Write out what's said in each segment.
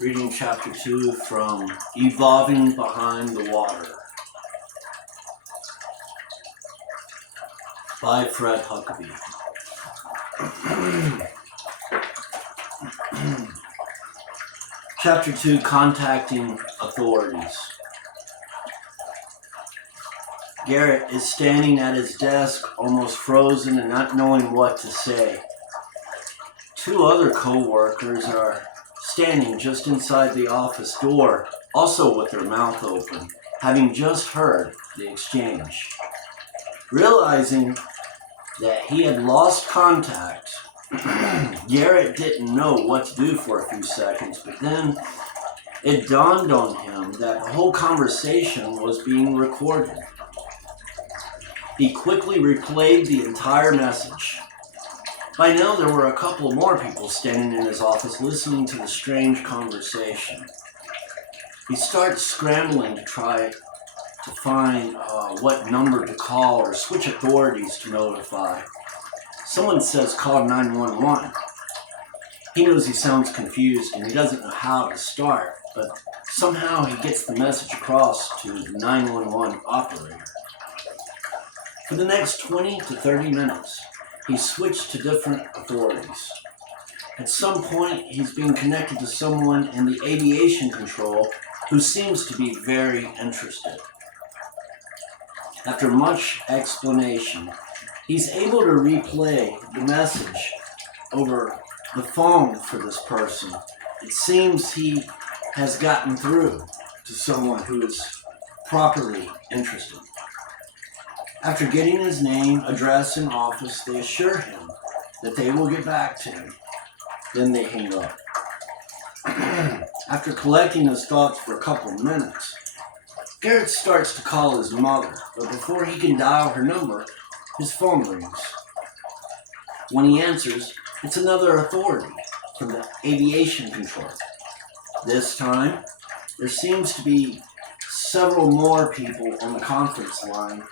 Reading Chapter 2 from Evolving Behind the Water by Fred Huckabee. Chapter 2, Contacting Authorities. Garrett is standing at his desk, almost frozen and not knowing what to say. Two other co-workers are standing just inside the office door, also with their mouth open, having just heard the exchange. Realizing that he had lost contact, Garrett didn't know what to do for a few seconds, but then it dawned on him that the whole conversation was being recorded. He quickly replayed the entire message. By now, there were a couple more people standing in his office listening to the strange conversation. He starts scrambling to try to find what number to call or switch authorities to notify. Someone says call 911. He knows he sounds confused and he doesn't know how to start, but somehow he gets the message across to the 911 operator. For the next 20 to 30 minutes, he switched to different authorities. At some point, he's being connected to someone in the aviation control who seems to be very interested. After much explanation, he's able to replay the message over the phone for this person. It seems he has gotten through to someone who is properly interested. After getting his name, address, and office, they assure him that they will get back to him. Then they hang up. After collecting his thoughts for a couple of minutes, Garrett starts to call his mother, but before he can dial her number, his phone rings. When he answers, it's another authority from the aviation control. This time, there seems to be several more people on the conference line,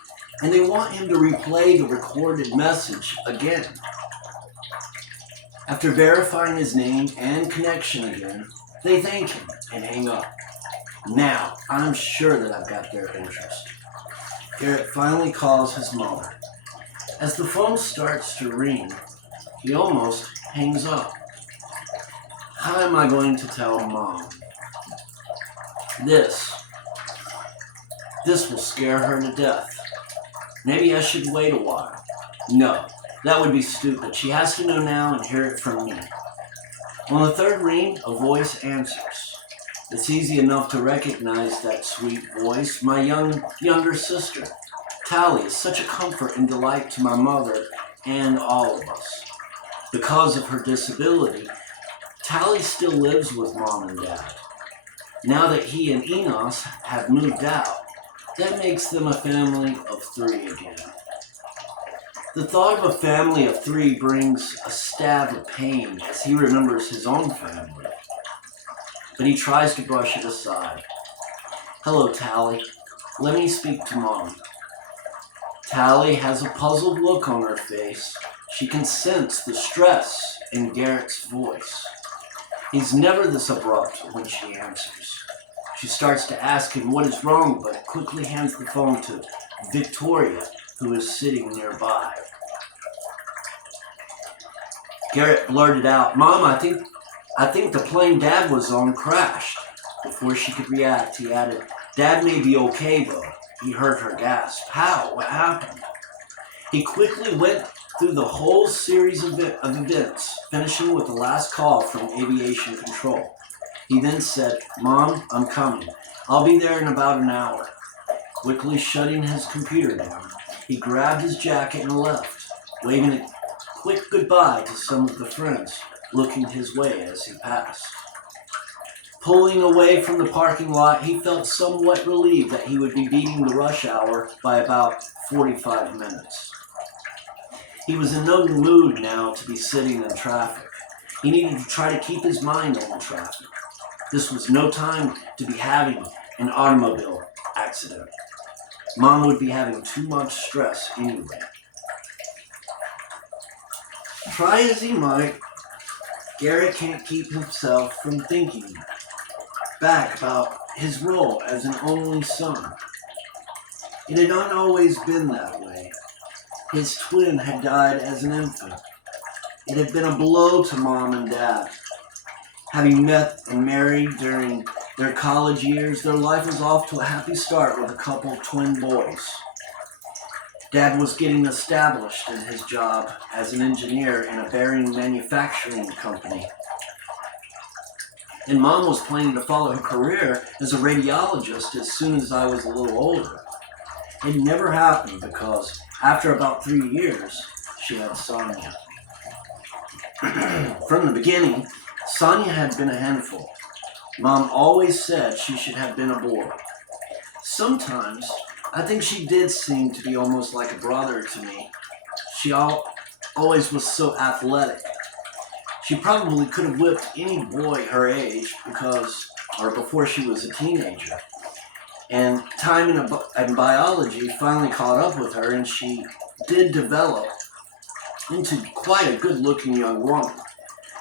and they want him to replay the recorded message again. After verifying his name and connection again, they thank him and hang up. Now, I'm sure that I've got their interest. Garrett finally calls his mother. As the phone starts to ring, he almost hangs up. How am I going to tell Mom? This will scare her to death. Maybe I should wait a while. No, that would be stupid. She has to know now and hear it from me. On the third ring, a voice answers. It's easy enough to recognize that sweet voice. My younger sister, Tally, is such a comfort and delight to my mother and all of us. Because of her disability, Tally still lives with Mom and Dad. Now that he and Enos have moved out, that makes them a family of 3 again. The thought of a family of 3 brings a stab of pain as he remembers his own family. But he tries to brush it aside. Hello, Tally. Let me speak to Mom. Tally has a puzzled look on her face. She can sense the stress in Garrett's voice. He's never this abrupt when she answers. She starts to ask him what is wrong, but quickly hands the phone to Victoria, who is sitting nearby. Garrett blurted out, Mom, I think the plane Dad was on crashed. Before she could react, he added, Dad may be okay, though. He heard her gasp. How? What happened? He quickly went through the whole series of events, finishing with the last call from aviation control. He then said, Mom, I'm coming. I'll be there in about an hour. Quickly shutting his computer down, he grabbed his jacket and left, waving a quick goodbye to some of the friends looking his way as he passed. Pulling away from the parking lot, he felt somewhat relieved that he would be beating the rush hour by about 45 minutes. He was in no mood now to be sitting in traffic. He needed to try to keep his mind on the traffic. This was no time to be having an automobile accident. Mom would be having too much stress anyway. Try as he might, Garrett can't keep himself from thinking back about his role as an only son. It had not always been that way. His twin had died as an infant. It had been a blow to Mom and Dad. Having met and married during their college years, their life was off to a happy start with a couple of twin boys. Dad was getting established in his job as an engineer in a bearing manufacturing company. And Mom was planning to follow her career as a radiologist as soon as I was a little older. It never happened because after about 3 years, she had Sonia. From the beginning, Sonia had been a handful. Mom always said she should have been a boy. Sometimes, I think she did seem to be almost like a brother to me. She always was so athletic. She probably could have whipped any boy her age before she was a teenager. And time and biology finally caught up with her, and she did develop into quite a good-looking young woman.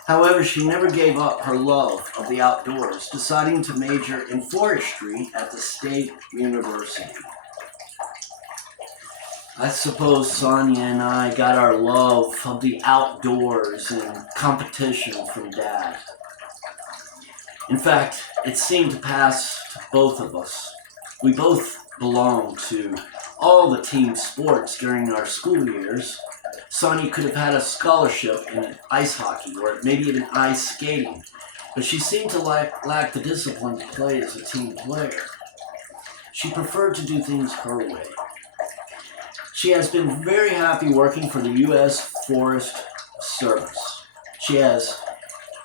However, she never gave up her love of the outdoors, deciding to major in forestry at the State University. I suppose Sonia and I got our love of the outdoors and competition from Dad. In fact, it seemed to pass to both of us. We both belonged to all the team sports during our school years. Sonia could have had a scholarship in ice hockey or maybe even ice skating, but she seemed to lack the discipline to play as a team player. She preferred to do things her way. She has been very happy working for the U.S. Forest Service. She has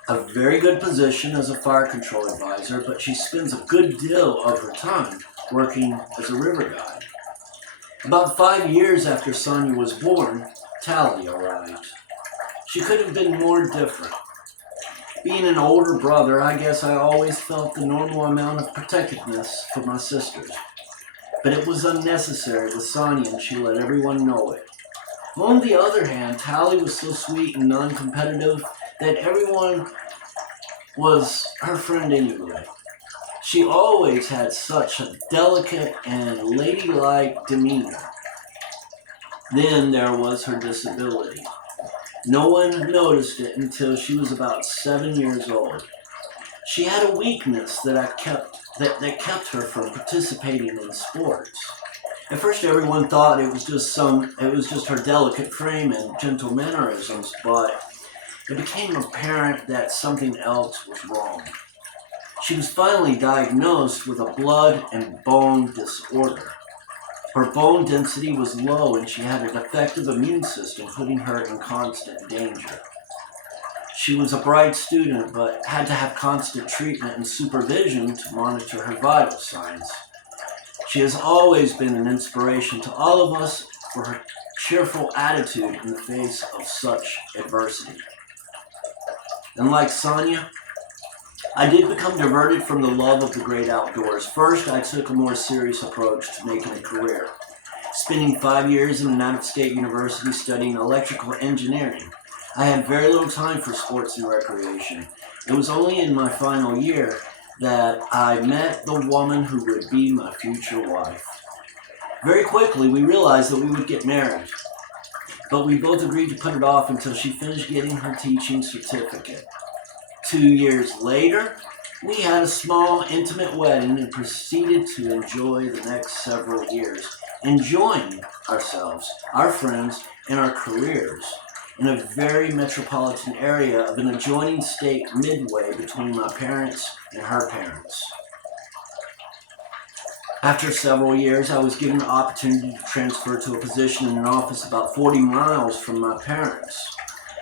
a very good position as a fire control advisor, but she spends a good deal of her time working as a river guide. About 5 years after Sonia was born, Tally arrived. She could have been more different. Being an older brother, I guess I always felt the normal amount of protectiveness for my sisters. But it was unnecessary with Sonia, and she let everyone know it. On the other hand, Tally was so sweet and non-competitive that everyone was her friend anyway. She always had such a delicate and ladylike demeanor. Then there was her disability. No one noticed it until she was about 7 years old. She had a weakness that kept her from participating in sports. At first, everyone thought it was just her delicate frame and gentle mannerisms, but it became apparent that something else was wrong. She was finally diagnosed with a blood and bone disorder. Her bone density was low, and she had a defective immune system, putting her in constant danger. She was a bright student, but had to have constant treatment and supervision to monitor her vital signs. She has always been an inspiration to all of us for her cheerful attitude in the face of such adversity. And like Sonia, I did become diverted from the love of the great outdoors. First, I took a more serious approach to making a career, spending 5 years in an out-of-state university studying electrical engineering. I had very little time for sports and recreation. It was only in my final year that I met the woman who would be my future wife. Very quickly, we realized that we would get married, but we both agreed to put it off until she finished getting her teaching certificate. 2 years later, we had a small, intimate wedding and proceeded to enjoy the next several years, enjoying ourselves, our friends, and our careers in a very metropolitan area of an adjoining state midway between my parents and her parents. After several years, I was given the opportunity to transfer to a position in an office about 40 miles from my parents.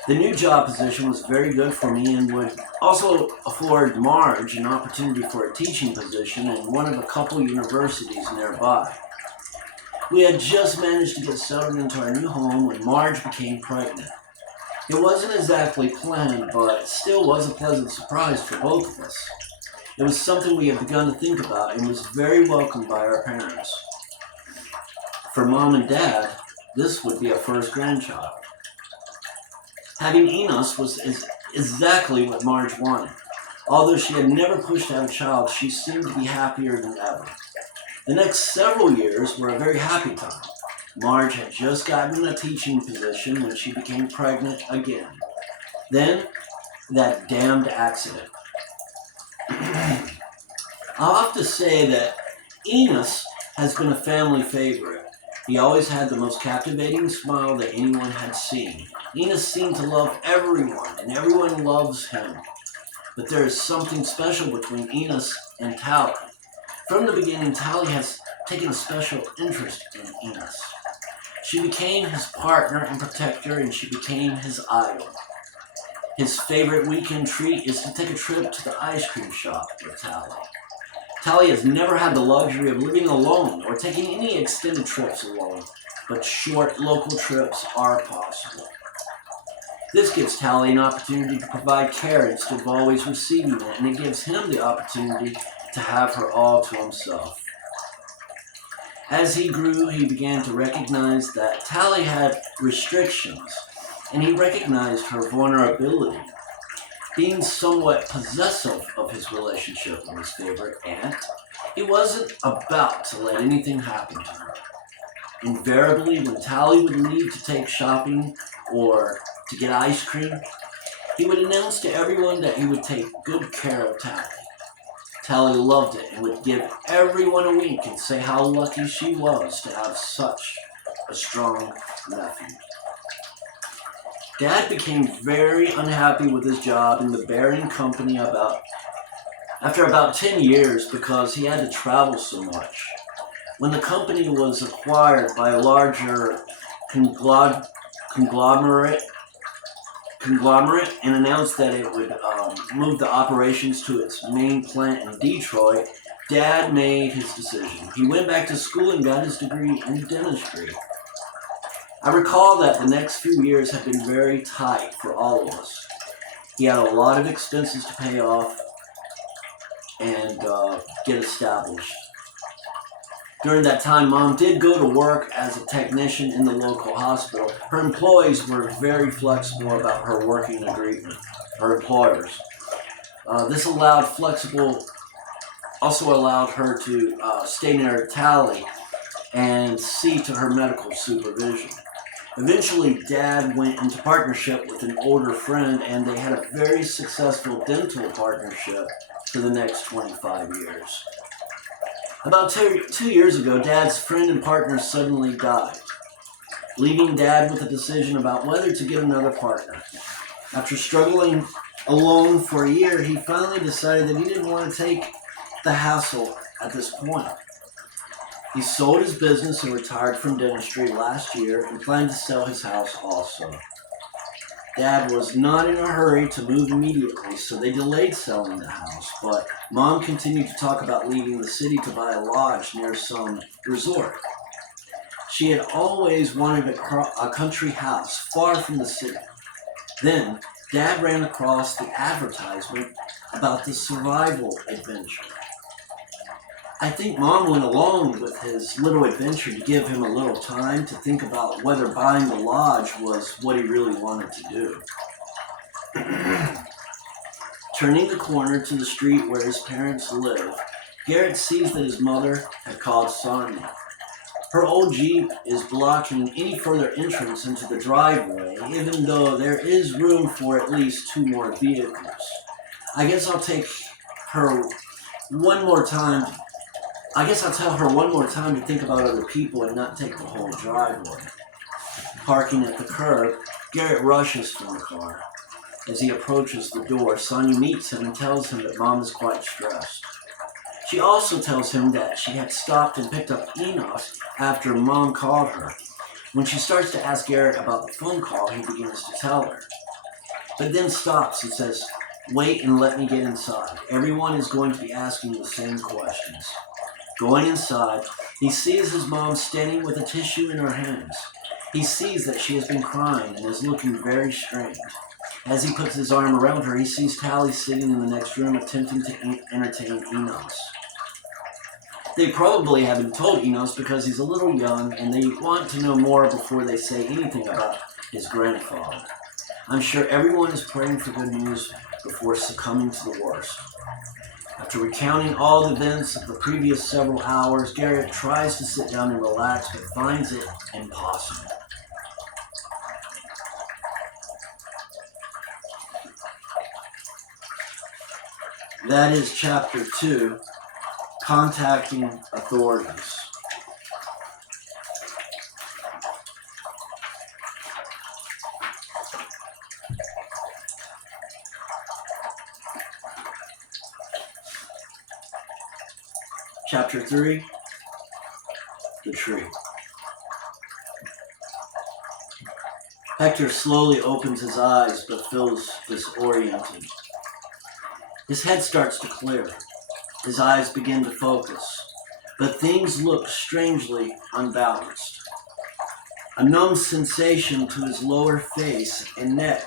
The new job position was very good for me and would also afford Marge an opportunity for a teaching position in one of a couple universities nearby. We had just managed to get settled into our new home when Marge became pregnant. It wasn't exactly planned, but still was a pleasant surprise for both of us. It was something we had begun to think about and was very welcomed by our parents. For Mom and Dad, this would be our first grandchild. Having Enos was exactly what Marge wanted. Although she had never pushed out a child, she seemed to be happier than ever. The next several years were a very happy time. Marge had just gotten a teaching position when she became pregnant again. Then, that damned accident. I'll have to say that Enos has been a family favorite. He always had the most captivating smile that anyone had seen. Enos seemed to love everyone, and everyone loves him. But there is something special between Enos and Tally. From the beginning, Tally has taken a special interest in Enos. She became his partner and protector, and she became his idol. His favorite weekend treat is to take a trip to the ice cream shop with Tally. Tally has never had the luxury of living alone or taking any extended trips alone, but short local trips are possible. This gives Tally an opportunity to provide care instead of always receiving it, and it gives him the opportunity to have her all to himself. As he grew, he began to recognize that Tally had restrictions, and he recognized her vulnerability, being somewhat possessive of his relationship with his favorite aunt. He wasn't about to let anything happen to her. Invariably, when Tally would leave to take shopping or to get ice cream, he would announce to everyone that he would take good care of Tally. Tally loved it and would give everyone a wink and say how lucky she was to have such a strong nephew. Dad became very unhappy with his job in the Bearing Company after about 10 years because he had to travel so much. When the company was acquired by a larger conglomerate and announced that it would move the operations to its main plant in Detroit, Dad made his decision. He went back to school and got his degree in dentistry. I recall that the next few years had been very tight for all of us. He had a lot of expenses to pay off and get established. During that time, Mom did go to work as a technician in the local hospital. Her employees were very flexible about her working agreement, her employers. This also allowed her to stay near Tally and see to her medical supervision. Eventually, Dad went into partnership with an older friend, and they had a very successful dental partnership for the next 25 years. About 2 years ago, Dad's friend and partner suddenly died, leaving Dad with a decision about whether to get another partner. After struggling alone for a year, he finally decided that he didn't want to take the hassle at this point. He sold his business and retired from dentistry last year and planned to sell his house also. Dad was not in a hurry to move immediately, so they delayed selling the house, but Mom continued to talk about leaving the city to buy a lodge near some resort. She had always wanted a country house far from the city. Then, Dad ran across the advertisement about the survival adventure. I think Mom went along with his little adventure to give him a little time to think about whether buying the lodge was what he really wanted to do. Turning the corner to the street where his parents live, Garrett sees that his mother had called Sonia. Her old Jeep is blocking any further entrance into the driveway, even though there is room for at least 2 more vehicles. I guess I'll tell her one more time to think about other people and not take the whole driveway. Parking at the curb, Garrett rushes from the car. As he approaches the door, Sonia meets him and tells him that Mom is quite stressed. She also tells him that she had stopped and picked up Enos after Mom called her. When she starts to ask Garrett about the phone call, he begins to tell her, but then stops and says, "Wait and let me get inside. Everyone is going to be asking the same questions." Going inside, he sees his mom standing with a tissue in her hands. He sees that she has been crying and is looking very strange. As he puts his arm around her, he sees Tally sitting in the next room attempting to entertain Enos. They probably haven't told Enos because he's a little young and they want to know more before they say anything about his grandfather. I'm sure everyone is praying for good news before succumbing to the worst. After recounting all the events of the previous several hours, Garrett tries to sit down and relax, but finds it impossible. That is Chapter 2, Contacting Authorities. Chapter 3, The Tree. Hector slowly opens his eyes but feels disoriented. His head starts to clear. His eyes begin to focus, but things look strangely unbalanced. A numb sensation to his lower face and neck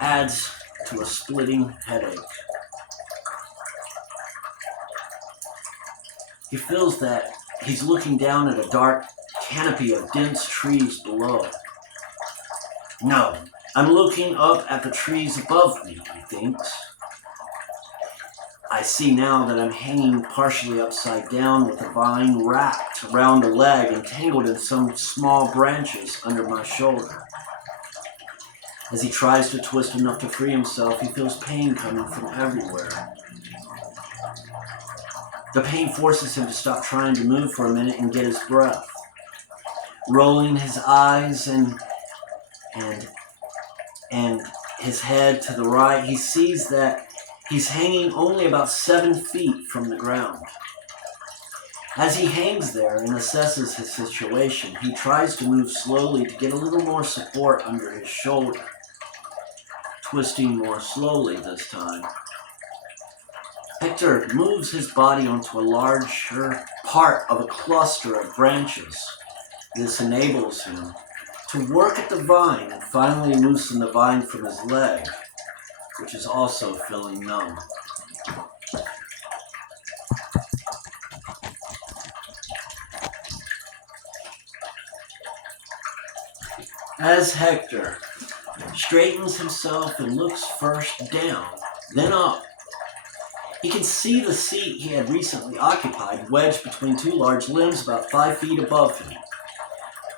adds to a splitting headache. He feels that he's looking down at a dark canopy of dense trees below. No, I'm looking up at the trees above me, he thinks. I see now that I'm hanging partially upside down with a vine wrapped around a leg and tangled in some small branches under my shoulder. As he tries to twist enough to free himself, he feels pain coming from everywhere. The pain forces him to stop trying to move for a minute and get his breath. Rolling his eyes and his head to the right, he sees that he's hanging only about 7 feet from the ground. As he hangs there and assesses his situation, he tries to move slowly to get a little more support under his shoulder, twisting more slowly this time. Hector moves his body onto a larger part of a cluster of branches. This enables him to work at the vine and finally loosen the vine from his leg, which is also feeling numb. As Hector straightens himself and looks first down, then up, he can see the seat he had recently occupied wedged between 2 large limbs about 5 feet above him.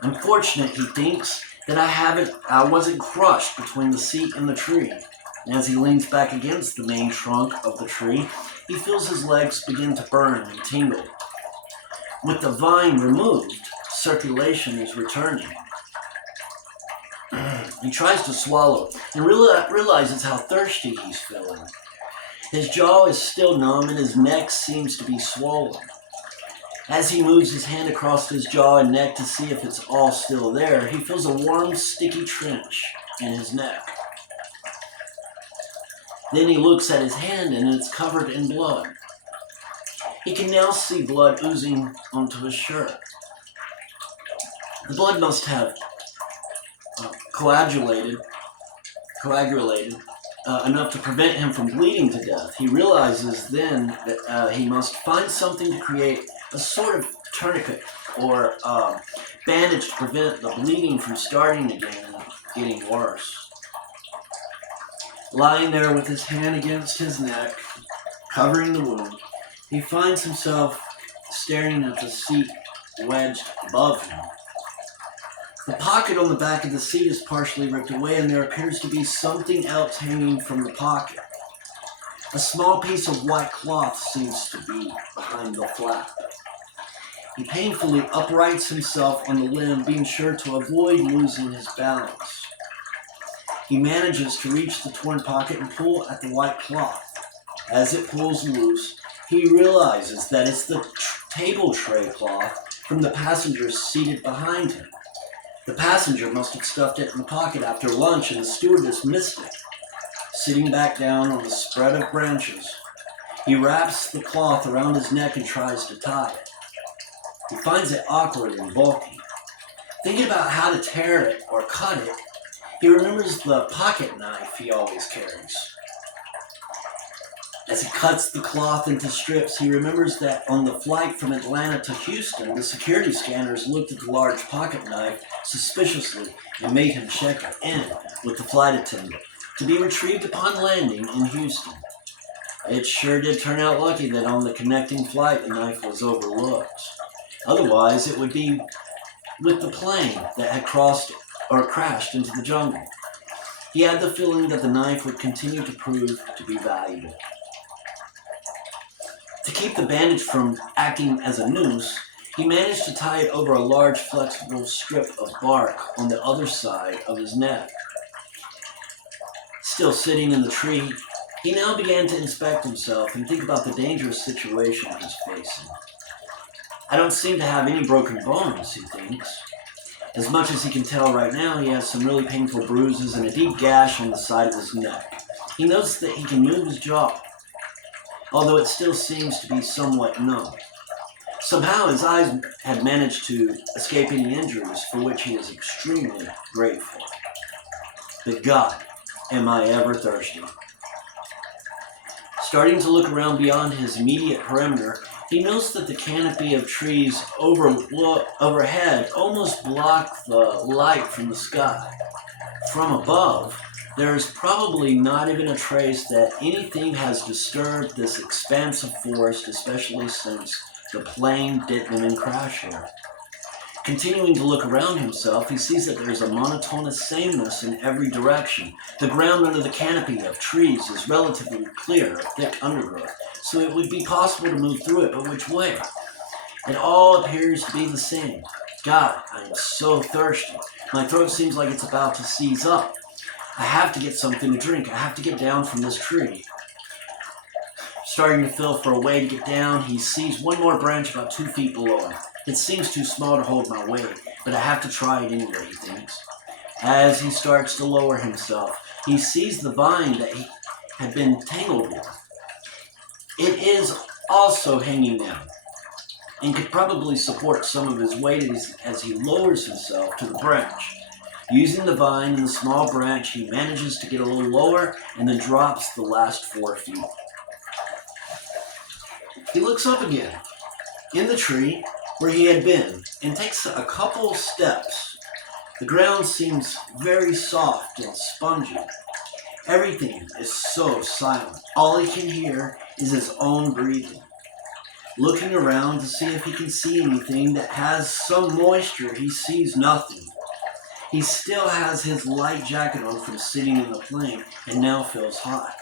I'm fortunate, he thinks, that I wasn't crushed between the seat and the tree. And as he leans back against the main trunk of the tree, he feels his legs begin to burn and tingle. With the vine removed, circulation is returning. He tries to swallow and realizes how thirsty he's feeling. His jaw is still numb and his neck seems to be swollen. As he moves his hand across his jaw and neck to see if it's all still there, he feels a warm, sticky trench in his neck. Then he looks at his hand and it's covered in blood. He can now see blood oozing onto his shirt. The blood must have coagulated enough to prevent him from bleeding to death. He realizes then that he must find something to create a sort of tourniquet or bandage to prevent the bleeding from starting again and getting worse. Lying there with his hand against his neck, covering the wound, he finds himself staring at the seat wedged above him. The pocket on the back of the seat is partially ripped away, and there appears to be something else hanging from the pocket. A small piece of white cloth seems to be behind the flap. He painfully uprights himself on the limb, being sure to avoid losing his balance. He manages to reach the torn pocket and pull at the white cloth. As it pulls loose, he realizes that it's the table tray cloth from the passenger seated behind him. The passenger must have stuffed it in the pocket after lunch, and the stewardess missed it. Sitting back down on the spread of branches, he wraps the cloth around his neck and tries to tie it. He finds it awkward and bulky. Thinking about how to tear it or cut it, he remembers the pocket knife he always carries. As he cuts the cloth into strips, he remembers that on the flight from Atlanta to Houston, the security scanners looked at the large pocket knife suspiciously and made him check it in with the flight attendant to be retrieved upon landing in Houston. It sure did turn out lucky that on the connecting flight the knife was overlooked. Otherwise, it would be with the plane that had crashed into the jungle. He had the feeling that the knife would continue to prove to be valuable. To keep the bandage from acting as a noose, he managed to tie it over a large flexible strip of bark on the other side of his neck. Still sitting in the tree, he now began to inspect himself and think about the dangerous situation he's facing. I don't seem to have any broken bones, he thinks. As much as he can tell right now, he has some really painful bruises and a deep gash on the side of his neck. He notes that he can move his jaw, although it still seems to be somewhat numb. Somehow his eyes had managed to escape any injuries, for which he is extremely grateful. But God, am I ever thirsty. Starting to look around beyond his immediate perimeter, he notes that the canopy of trees overhead almost block the light from the sky. From above, there is probably not even a trace that anything has disturbed this expanse of forest, especially since the plane didn't even crash here. Continuing to look around himself, he sees that there is a monotonous sameness in every direction. The ground under the canopy of trees is relatively clear of thick undergrowth, so it would be possible to move through it, but which way? It all appears to be the same. God, I am so thirsty. My throat seems like it's about to seize up. I have to get something to drink. I have to get down from this tree. Starting to feel for a way to get down, he sees one more branch about 2 feet below him. It seems too small to hold my weight, but I have to try it anyway, he thinks. As he starts to lower himself, he sees the vine that he had been tangled with. It is also hanging down, and could probably support some of his weight as he lowers himself to the branch. Using the vine and the small branch, he manages to get a little lower and then drops the last 4 feet. He looks up again, in the tree where he had been, and takes a couple steps. The ground seems very soft and spongy. Everything is so silent. All he can hear is his own breathing. Looking around to see if he can see anything that has some moisture, he sees nothing. He still has his light jacket on from sitting in the plane and now feels hot.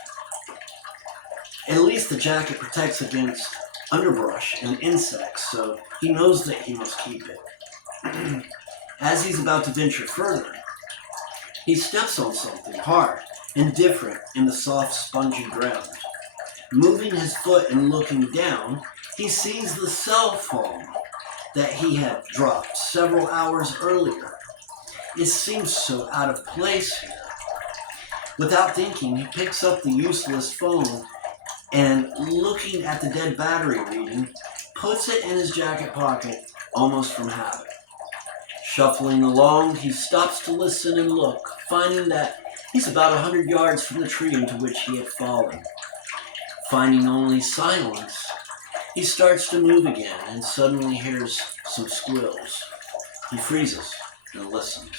At least the jacket protects against underbrush and insects, so he knows that he must keep it. As he's about to venture further, he steps on something hard and different in the soft, spongy ground. Moving his foot and looking down, he sees the cell phone that he had dropped several hours earlier. It seems so out of place here. Without thinking, he picks up the useless phone and, looking at the dead battery reading, puts it in his jacket pocket almost from habit. Shuffling along, he stops to listen and look, finding that he's about 100 yards from the tree into which he had fallen. Finding only silence, he starts to move again and suddenly hears some squeals. He freezes and listens.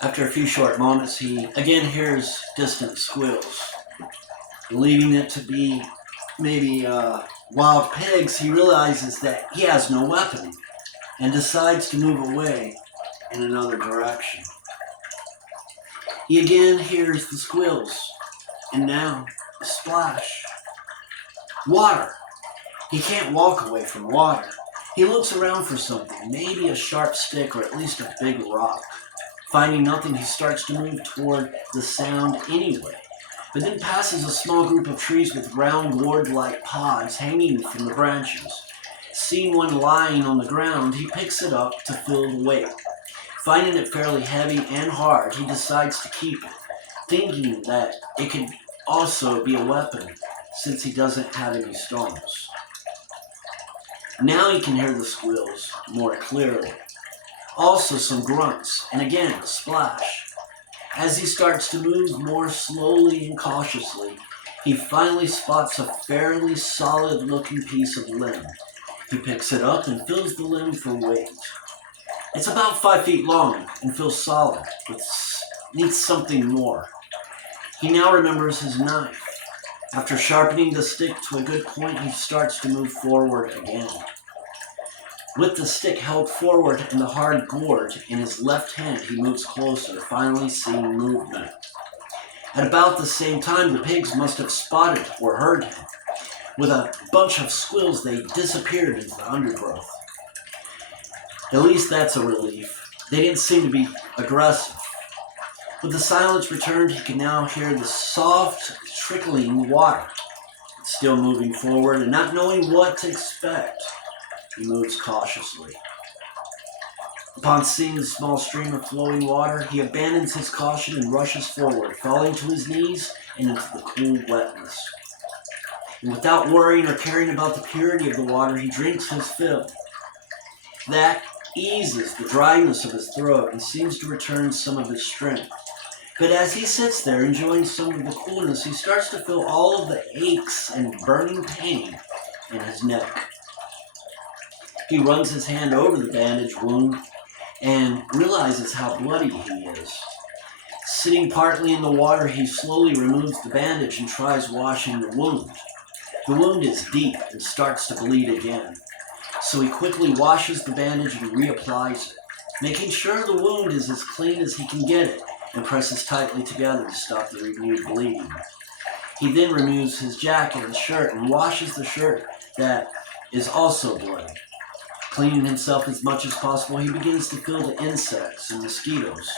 After a few short moments, he again hears distant squeals. Believing it to be maybe wild pigs, he realizes that he has no weapon and decides to move away in another direction. He again hears the squeals, and now a splash. Water! He can't walk away from water. He looks around for something, maybe a sharp stick or at least a big rock. Finding nothing, he starts to move toward the sound anyway, but then passes a small group of trees with round gourd-like pods hanging from the branches. Seeing one lying on the ground, he picks it up to feel the weight. Finding it fairly heavy and hard, he decides to keep it, thinking that it could also be a weapon since he doesn't have any stones. Now he can hear the squeals more clearly. Also some grunts, and again a splash. As he starts to move more slowly and cautiously, he finally spots a fairly solid-looking piece of limb. He picks it up and feels the limb for weight. It's about 5 feet long and feels solid, but needs something more. He now remembers his knife. After sharpening the stick to a good point, he starts to move forward again. With the stick held forward and the hard gourd in his left hand, he moves closer, finally seeing movement. At about the same time, the pigs must have spotted or heard him. With a bunch of squeals, they disappeared into the undergrowth. At least that's a relief. They didn't seem to be aggressive. With the silence returned, he can now hear the soft, trickling water. It's still moving forward, and not knowing what to expect, he moves cautiously. Upon seeing the small stream of flowing water, he abandons his caution and rushes forward, falling to his knees and into the cool wetness. And without worrying or caring about the purity of the water, he drinks his fill. That eases the dryness of his throat and seems to return some of his strength. But as he sits there enjoying some of the coolness, he starts to feel all of the aches and burning pain in his neck. He runs his hand over the bandage wound and realizes how bloody he is. Sitting partly in the water, he slowly removes the bandage and tries washing the wound. The wound is deep and starts to bleed again, so he quickly washes the bandage and reapplies it, making sure the wound is as clean as he can get it, and presses tightly together to stop the renewed bleeding. He then removes his jacket and shirt and washes the shirt that is also bloody. Cleaning himself as much as possible, he begins to feel the insects and mosquitoes.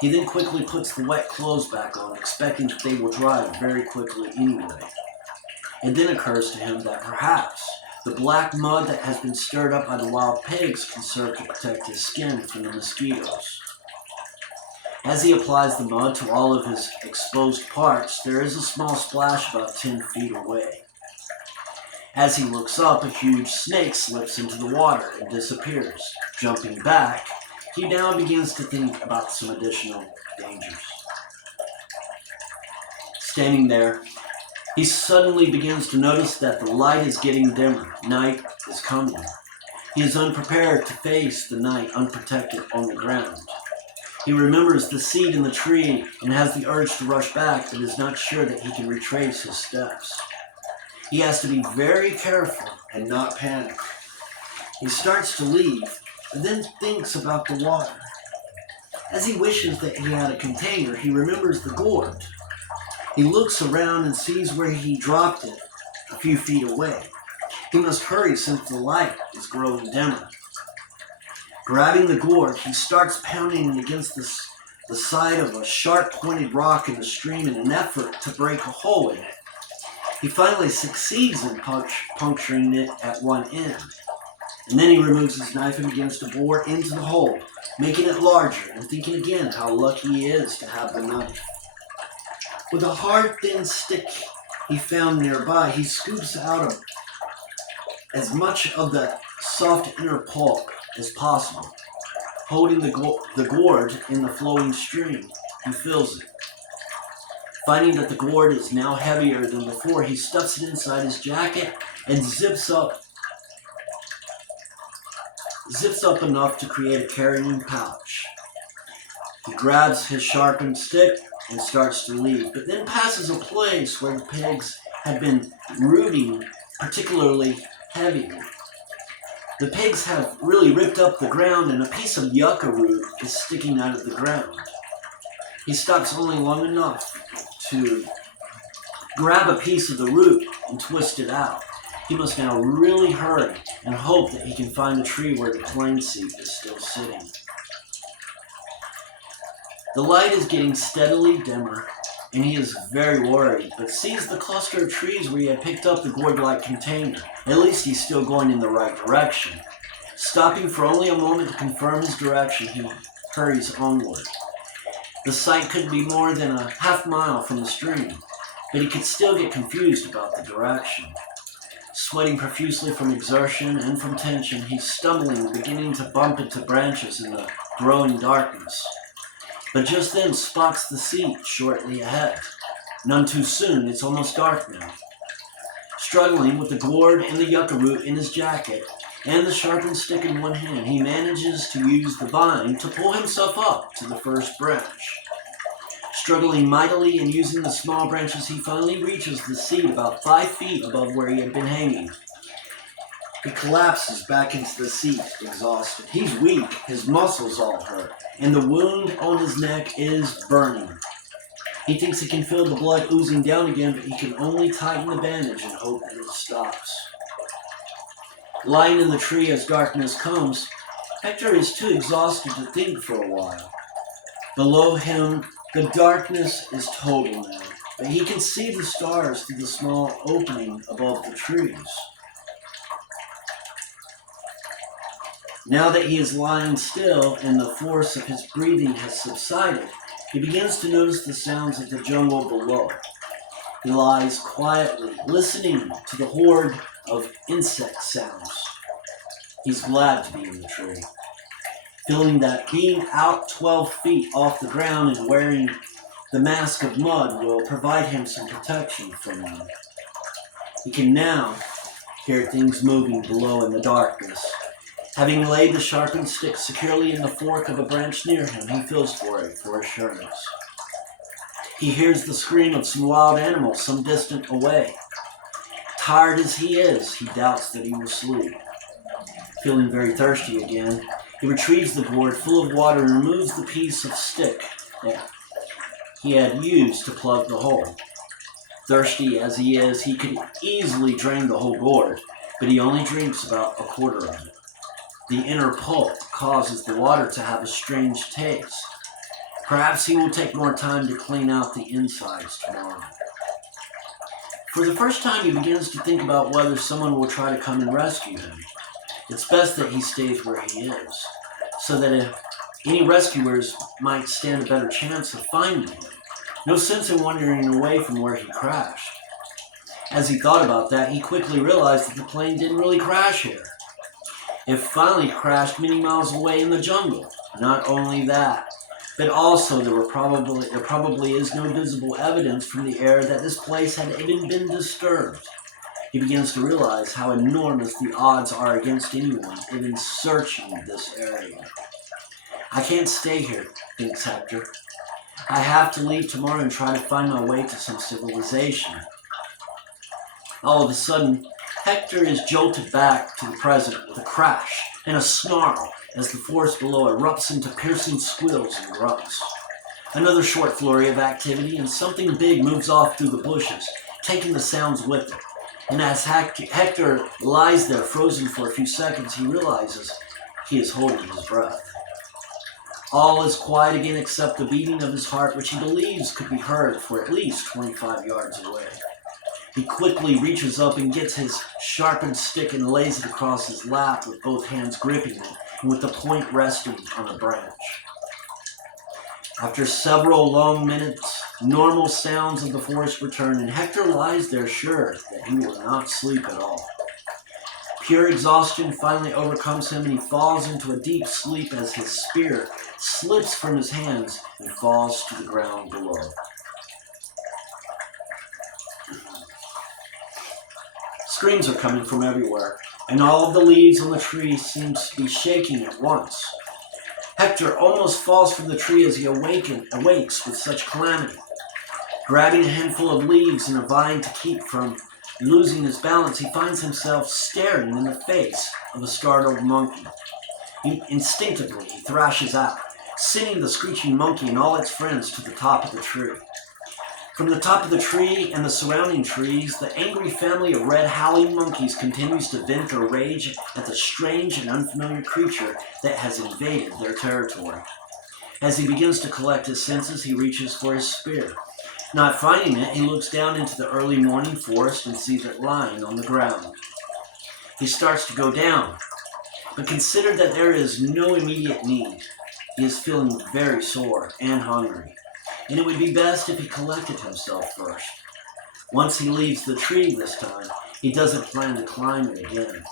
He then quickly puts the wet clothes back on, expecting that they will dry very quickly anyway. It then occurs to him that perhaps the black mud that has been stirred up by the wild pigs can serve to protect his skin from the mosquitoes. As he applies the mud to all of his exposed parts, there is a small splash about 10 feet away. As he looks up, a huge snake slips into the water and disappears. Jumping back, he now begins to think about some additional dangers. Standing there, he suddenly begins to notice that the light is getting dimmer. Night is coming. He is unprepared to face the night unprotected on the ground. He remembers the seed in the tree and has the urge to rush back, but is not sure that he can retrace his steps. He has to be very careful and not panic. He starts to leave, and then thinks about the water. As he wishes that he had a container, he remembers the gourd. He looks around and sees where he dropped it, a few feet away. He must hurry since the light is growing dimmer. Grabbing the gourd, he starts pounding it against the side of a sharp-pointed rock in the stream in an effort to break a hole in it. He finally succeeds in puncturing it at one end. And then he removes his knife and begins to bore into the hole, making it larger and thinking again how lucky he is to have the knife. With a hard, thin stick he found nearby, he scoops out as much of the soft inner pulp as possible. Holding the gourd in the flowing stream, he fills it. Finding that the gourd is now heavier than before, he stuffs it inside his jacket and zips up enough to create a carrying pouch. He grabs his sharpened stick and starts to leave, but then passes a place where the pigs had been rooting particularly heavily. The pigs have really ripped up the ground, and a piece of yucca root is sticking out of the ground. He stops only long enough to grab a piece of the root and twist it out. He must now really hurry and hope that he can find the tree where the plane seat is still sitting. The light is getting steadily dimmer, and he is very worried, but sees the cluster of trees where he had picked up the gourd-like container. At least he's still going in the right direction. Stopping for only a moment to confirm his direction, he hurries onward. The site couldn't be more than a half-mile from the stream, but he could still get confused about the direction. Sweating profusely from exertion and from tension, he's stumbling and beginning to bump into branches in the growing darkness. but just then spots the seat shortly ahead. None too soon, it's almost dark now. Struggling with the gourd and the yucca root in his jacket and the sharpened stick in one hand, he manages to use the vine to pull himself up to the first branch. Struggling mightily and using the small branches, he finally reaches the seat about 5 feet above where he had been hanging. He collapses back into the seat, exhausted. He's weak, his muscles all hurt, and the wound on his neck is burning. He thinks he can feel the blood oozing down again, but he can only tighten the bandage and hope that it stops. Lying in the tree as darkness comes, Hector is too exhausted to think for a while. Below him, the darkness is total now, but he can see the stars through the small opening above the trees. Now that he is lying still and the force of his breathing has subsided, he begins to notice the sounds of the jungle below. He lies quietly, listening to the horde of insect sounds. He's glad to be in the tree, feeling that being out 12 feet off the ground and wearing the mask of mud will provide him some protection from them. He can now hear things moving below in the darkness. Having laid the sharpened stick securely in the fork of a branch near him, he feels for it for assurance. He hears the scream of some wild animal some distance away. Tired as he is, he doubts that he will sleep. Feeling very thirsty again, he retrieves the gourd full of water and removes the piece of stick that he had used to plug the hole. Thirsty as he is, he could easily drain the whole gourd, but he only drinks about a quarter of it. The inner pulp causes the water to have a strange taste. Perhaps he will take more time to clean out the insides tomorrow. For the first time, he begins to think about whether someone will try to come and rescue him. It's best that he stays where he is, so that if any rescuers might stand a better chance of finding him. No sense in wandering away from where he crashed. As he thought about that, he quickly realized that the plane didn't really crash here. It finally crashed many miles away in the jungle. Not only that, but also there probably is no visible evidence from the air that this place had even been disturbed. He begins to realize how enormous the odds are against anyone even searching this area. I can't stay here, thinks Hector. I have to leave tomorrow and try to find my way to some civilization. All of a sudden, Hector is jolted back to the present with a crash and a snarl as the forest below erupts into piercing squeals and grunts. Another short flurry of activity and something big moves off through the bushes, taking the sounds with it. And as Hector lies there frozen for a few seconds, he realizes he is holding his breath. All is quiet again except the beating of his heart, which he believes could be heard for at least 25 yards away. He quickly reaches up and gets his sharpened stick and lays it across his lap with both hands gripping it and with the point resting on a branch. After several long minutes, normal sounds of the forest return, and Hector lies there sure that he will not sleep at all. Pure exhaustion finally overcomes him and he falls into a deep sleep as his spear slips from his hands and falls to the ground below. Screams are coming from everywhere, and all of the leaves on the tree seem to be shaking at once. Hector almost falls from the tree as he awakes with such calamity. Grabbing a handful of leaves and a vine to keep from losing his balance, he finds himself staring in the face of a startled monkey. Instinctively, he thrashes out, sending the screeching monkey and all its friends to the top of the tree. From the top of the tree and the surrounding trees, the angry family of red howling monkeys continues to vent their rage at the strange and unfamiliar creature that has invaded their territory. As he begins to collect his senses, he reaches for his spear. Not finding it, he looks down into the early morning forest and sees it lying on the ground. He starts to go down, but consider that there is no immediate need. He is feeling very sore and hungry, and it would be best if he collected himself first. Once he leaves the tree this time, he doesn't plan to climb it again.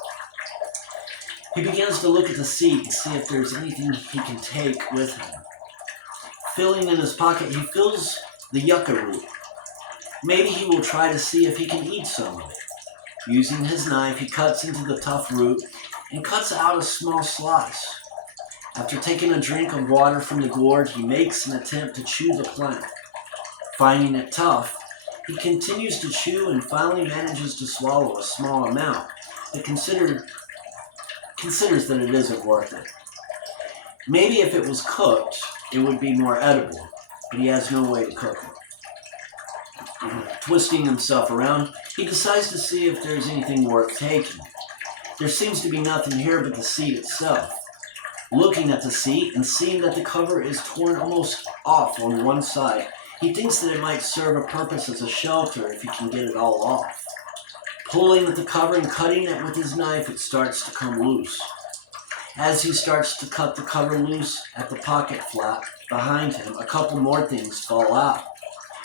He begins to look at the seat and see if there's anything he can take with him. Feeling in his pocket, he feels the yucca root. Maybe he will try to see if he can eat some of it. Using his knife, he cuts into the tough root and cuts out a small slice. After taking a drink of water from the gourd, he makes an attempt to chew the plant. Finding it tough, he continues to chew and finally manages to swallow a small amount, but considers that it isn't worth it. Maybe if it was cooked, it would be more edible, but he has no way to cook it. Twisting himself around, he decides to see if there's anything worth taking. There seems to be nothing here but the seed itself. Looking at the seed and seeing that the cover is torn almost off on one side, he thinks that it might serve a purpose as a shelter if he can get it all off. Pulling at the cover and cutting it with his knife, it starts to come loose. As he starts to cut the cover loose at the pocket flap behind him, a couple more things fall out.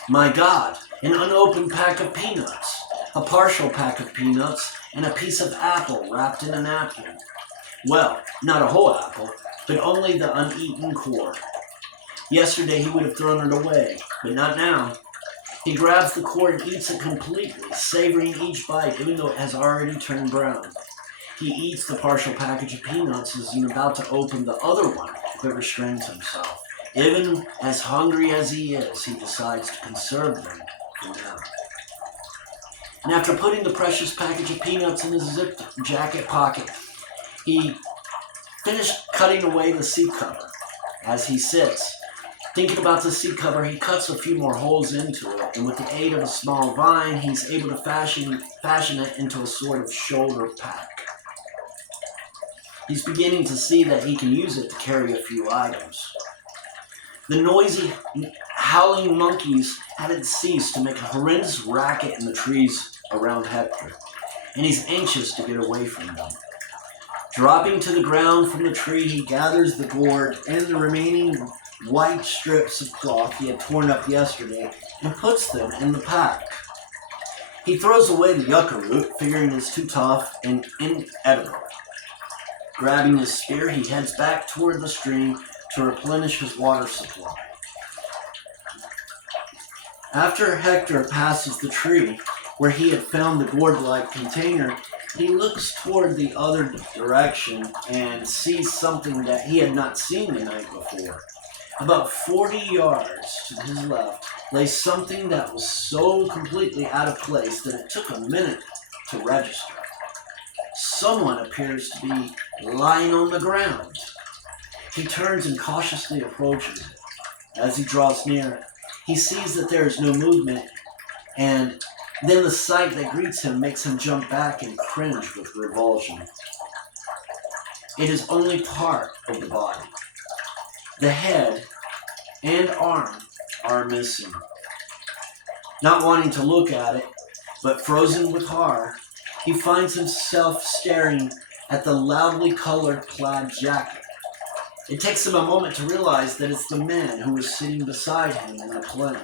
My God, an unopened pack of peanuts, a partial pack of peanuts, and a piece of apple wrapped in a napkin. Well, not a whole apple, but only the uneaten core. Yesterday he would have thrown it away, but not now. He grabs the core and eats it completely, savoring each bite even though it has already turned brown. He eats the partial package of peanuts as he's about to open the other one, but restrains himself. Even as hungry as he is, he decides to conserve them for now. And after putting the precious package of peanuts in his zipped jacket pocket, he finished cutting away the seed cover. As he sits, thinking about the seed cover, he cuts a few more holes into it, and with the aid of a small vine, he's able to fashion it into a sort of shoulder pack. He's beginning to see that he can use it to carry a few items. The noisy, howling monkeys hadn't ceased to make a horrendous racket in the trees around Hector, and he's anxious to get away from them. Dropping to the ground from the tree, he gathers the gourd and the remaining white strips of cloth he had torn up yesterday and puts them in the pack. He throws away the yucca root, figuring it's too tough and inedible. Grabbing his spear, he heads back toward the stream to replenish his water supply. After Hector passes the tree where he had found the gourd-like container, he looks toward the other direction and sees something that he had not seen the night before. About 40 yards to his left lay something that was so completely out of place that it took a minute to register. Someone appears to be lying on the ground. He turns and cautiously approaches it. As he draws near, he sees that there is no movement, and then the sight that greets him makes him jump back and cringe with revulsion. It is only part of the body. The head and arm are missing. Not wanting to look at it, but frozen with horror, he finds himself staring at the loudly colored plaid jacket. It takes him a moment to realize that it's the man who was sitting beside him in the plane.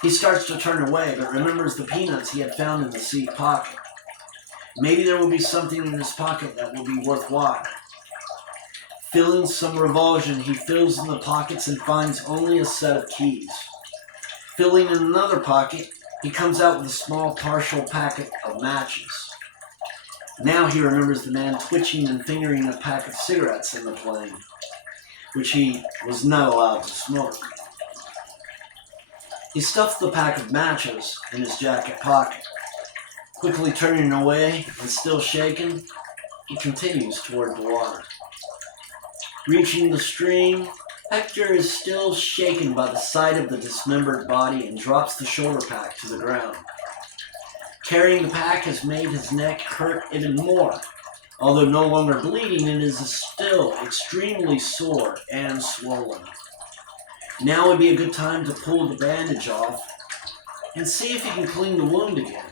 He starts to turn away, but remembers the peanuts he had found in the seat pocket. Maybe there will be something in his pocket that will be worthwhile. Feeling some revulsion, he feels in the pockets and finds only a set of keys. Filling in another pocket, he comes out with a small partial packet of matches. Now he remembers the man twitching and fingering a pack of cigarettes in the plane, which he was not allowed to smoke. He stuffs the pack of matches in his jacket pocket. Quickly turning away and still shaken, he continues toward the water. Reaching the stream, Hector is still shaken by the sight of the dismembered body and drops the shoulder pack to the ground. Carrying the pack has made his neck hurt even more. Although no longer bleeding, it is still extremely sore and swollen. Now would be a good time to pull the bandage off and see if he can clean the wound again.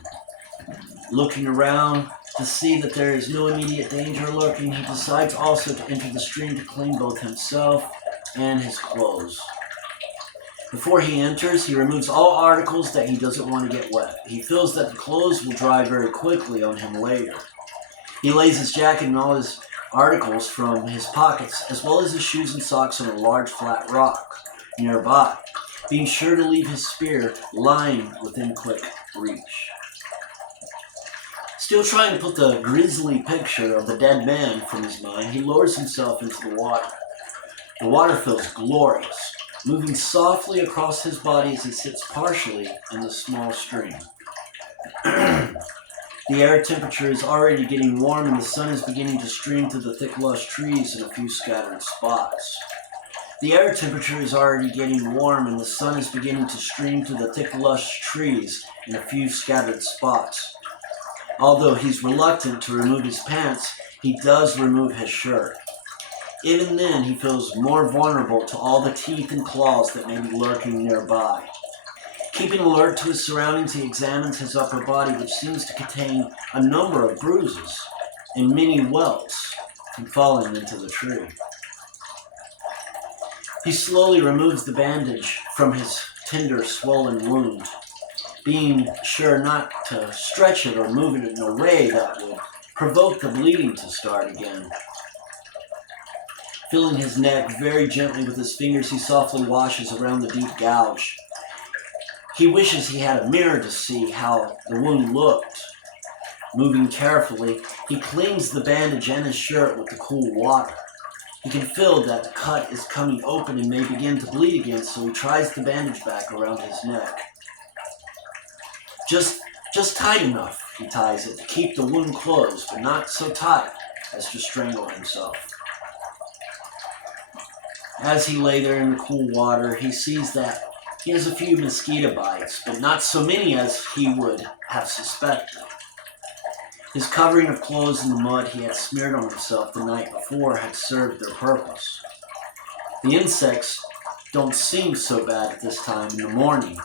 Looking around to see that there is no immediate danger lurking, he decides also to enter the stream to clean both himself and his clothes. Before he enters, he removes all articles that he doesn't want to get wet. He feels that the clothes will dry very quickly on him later. He lays his jacket and all his articles from his pockets, as well as his shoes and socks, on a large flat rock. nearby, being sure to leave his spear lying within quick reach. Still trying to put the grisly picture of the dead man from his mind, he lowers himself into the water. The water feels glorious, moving softly across his body as he sits partially in the small stream. The air temperature is already getting warm and the sun is beginning to stream through the thick lush trees in a few scattered spots. The air temperature is already getting warm and the sun is beginning to stream through the thick lush trees in a few scattered spots. Although he's reluctant to remove his pants, he does remove his shirt. Even then, he feels more vulnerable to all the teeth and claws that may be lurking nearby. Keeping alert to his surroundings, he examines his upper body, which seems to contain a number of bruises and many welts from falling into the tree. He slowly removes the bandage from his tender, swollen wound, being sure not to stretch it or move it in a way that would provoke the bleeding to start again. Feeling his neck very gently with his fingers, he softly washes around the deep gouge. He wishes he had a mirror to see how the wound looked. Moving carefully, he cleans the bandage and his shirt with the cool water. He can feel that the cut is coming open and may begin to bleed again, so he tries the bandage back around his neck. Just tight enough, he ties it to keep the wound closed, but not so tight as to strangle himself. As he lay there in the cool water, he sees that he has a few mosquito bites, but not so many as he would have suspected. His covering of clothes in the mud he had smeared on himself the night before had served their purpose. The insects don't seem so bad at this time in the morning,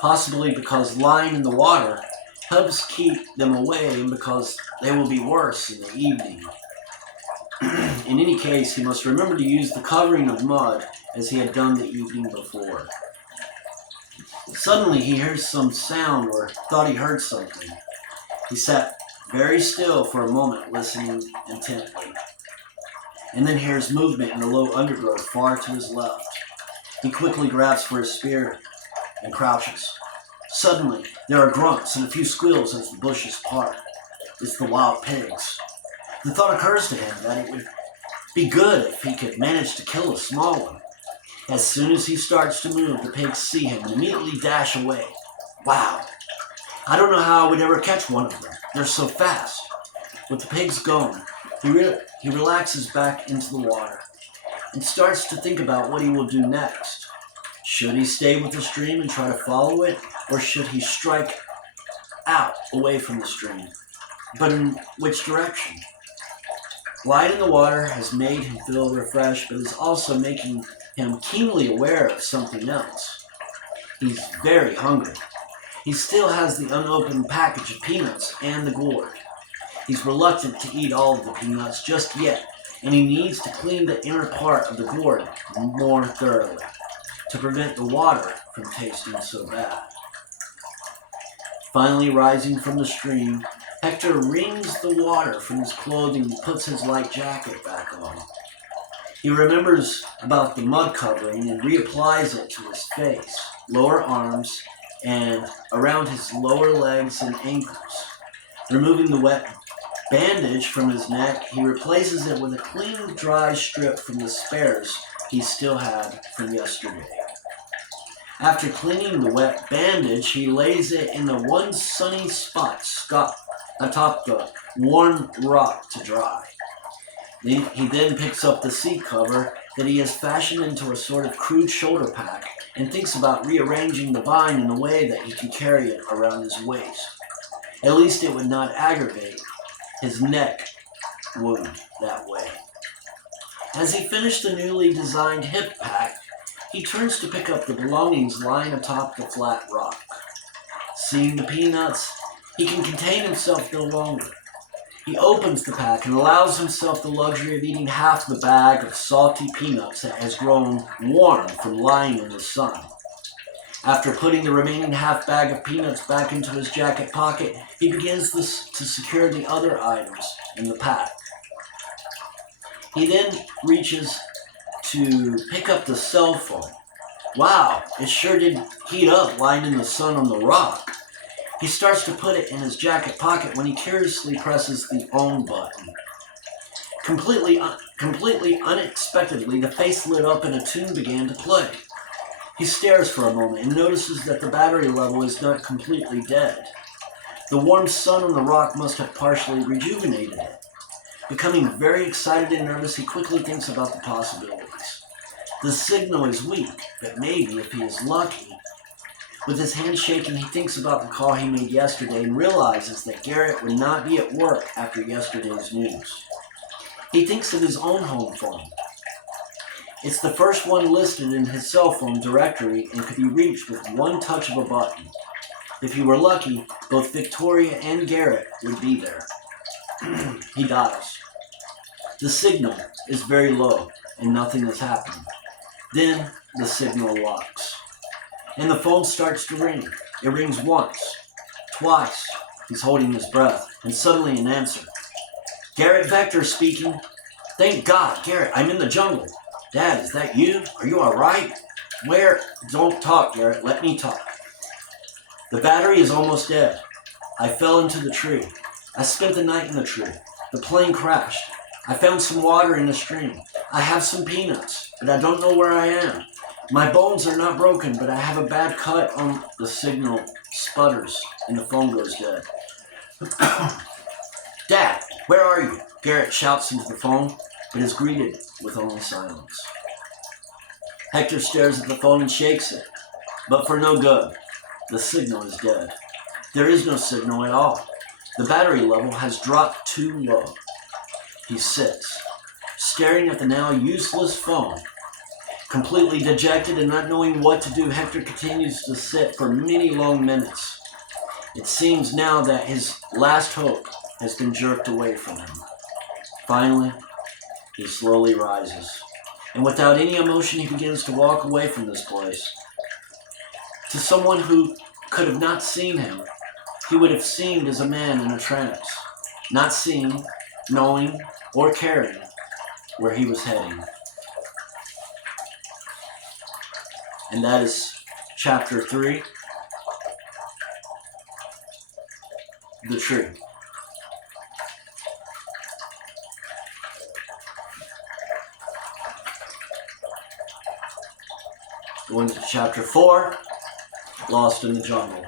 possibly because lying in the water helps keep them away and because they will be worse in the evening. In any case, he must remember to use the covering of mud as he had done the evening before. Suddenly he hears some sound or thought he heard something. He sat very still for a moment, listening intently, and then hears movement in the low undergrowth far to his left. He quickly grabs for his spear and crouches. Suddenly, there are grunts and a few squeals as the bushes part. It's the wild pigs. The thought occurs to him that it would be good if he could manage to kill a small one. As soon as he starts to move, the pigs see him and immediately dash away. Wow! I don't know how I would ever catch one of them. They're so fast. With the pigs gone, he relaxes back into the water and starts to think about what he will do next. Should he stay with the stream and try to follow it, or should he strike out away from the stream? But in which direction? Lying in the water has made him feel refreshed, but is also making him keenly aware of something else. He's very hungry. He still has the unopened package of peanuts and the gourd. He's reluctant to eat all of the peanuts just yet, and he needs to clean the inner part of the gourd more thoroughly to prevent the water from tasting so bad. Finally rising from the stream, Hector wrings the water from his clothing and puts his light jacket back on. He remembers about the mud covering and reapplies it to his face, lower arms, and around his lower legs and ankles. Removing the wet bandage from his neck, he replaces it with a clean, dry strip from the spares he still had from yesterday. After cleaning the wet bandage, he lays it in the one sunny spot atop the warm rock to dry. He then picks up the seat cover that he has fashioned into a sort of crude shoulder pack and thinks about rearranging the vine in a way that he can carry it around his waist. At least it would not aggravate his neck wound that way. As he finished the newly designed hip pack, he turns to pick up the belongings lying atop the flat rock. Seeing the peanuts, he can contain himself no longer. He opens the pack and allows himself the luxury of eating half the bag of salty peanuts that has grown warm from lying in the sun. After putting the remaining half bag of peanuts back into his jacket pocket, he begins to secure the other items in the pack. He then reaches to pick up the cell phone, Wow, it sure did heat up lying in the sun on the rock. He starts to put it in his jacket pocket when he curiously presses the on button. Completely unexpectedly, the face lit up and a tune began to play. He stares for a moment and notices that the battery level is not completely dead. The warm sun on the rock must have partially rejuvenated it. Becoming very excited and nervous, he quickly thinks about the possibilities. The signal is weak, but maybe if he is lucky. With his hand shaking, he thinks about the call he made yesterday and realizes that Garrett would not be at work after yesterday's news. He thinks of his own home phone. It's the first one listed in his cell phone directory and could be reached with one touch of a button. If he were lucky, both Victoria and Garrett would be there. He dials. The signal is very low and nothing is happening. Then the signal locks. And the phone starts to ring. It rings once, twice. He's holding his breath, and suddenly an answer. Garrett Vector speaking. Thank God, Garrett, I'm in the jungle. Dad, is that you? Are you alright? Where? Don't talk, Garrett. Let me talk. The battery is almost dead. I fell into the tree. I spent the night in the tree. The plane crashed. I found some water in the stream. I have some peanuts, but I don't know where I am. My bones are not broken, but I have a bad cut on the signal. Sputters, and the phone goes dead. Dad, where are you? Garrett shouts into the phone, but is greeted with only silence. Hector stares at the phone and shakes it, but for no good. The signal is dead. There is no signal at all. The battery level has dropped too low. He sits, staring at the now useless phone. Completely dejected and not knowing what to do, Hector continues to sit for many long minutes. It seems now that his last hope has been jerked away from him. Finally, he slowly rises, and without any emotion, he begins to walk away from this place. To someone who could have not seen him, he would have seemed as a man in a trance, not seeing, knowing, or caring where he was heading. And that is chapter 3, The Tree. Going to chapter 4, Lost in the Jungle.